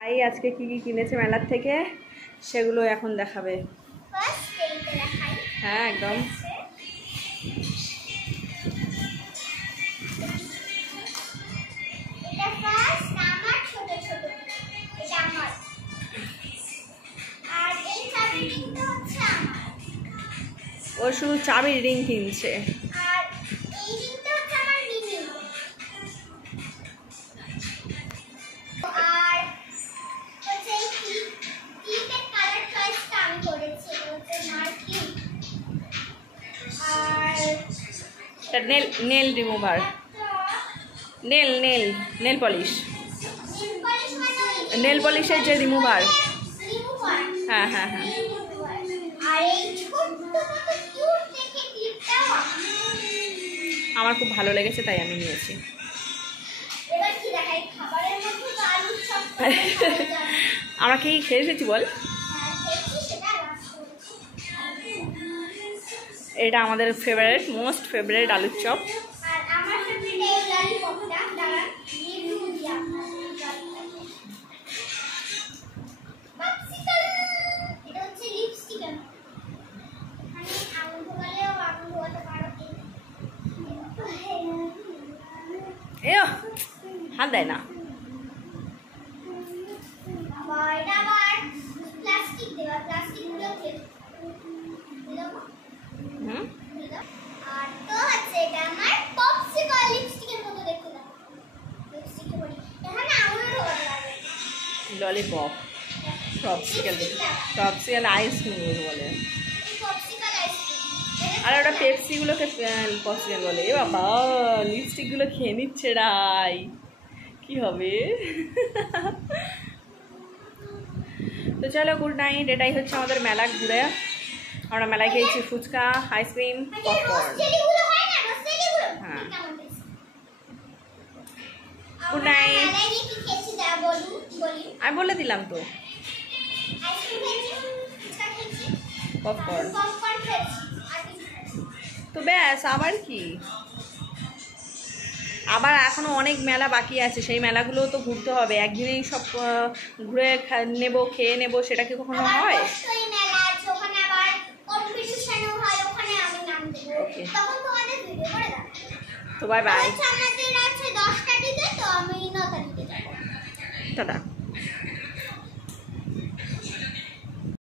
ভাই আজকে কি কি কিনেছে মেলার থেকে সেগুলো এখন দেখাবে। হ্যাঁ একদম। ও শুধু চাবির রিং কিনছে। নেল রিমুভার, নেল পলিশের যে রিমুভার। হ্যাঁ হ্যাঁ হ্যাঁ, আমার খুব ভালো লেগেছে তাই আমি নিয়েছি। আমরা কি খেয়ে এসেছি বল? এটা আমাদের ফেভারিট, মোস্ট ফেভারিট আলুর চপ। এ হাত দেয় না। ললিপপ, পপসিকল আইসক্রিম বলে, আর ওটা পেপসিগুলোকে পপসিকল বলে। এ বাবা, লিপস্টিকগুলো খেয়ে নিচ্ছে রাই, কি হবে? তো চলো, গুড নাইট। এটাই হচ্ছে আমাদের মেলা ঘুরে। আমরা মেলায় খেয়েছি ফুচকা, আইসক্রিম, পপকর্ন। হ্যাঁ, গুড নাইট। আমি বলে দিলাম তো, পপকর্ন। তো ব্যাস, আবার কি? আবার এখনো অনেক মেলা বাকি আছে, সেই মেলাগুলো তো ঘুরতে হবে। একদিনেই সব ঘুরে নেব, খেয়ে নেব, সেটা কি কখনো হয়? তো বাই বাই, টাটা।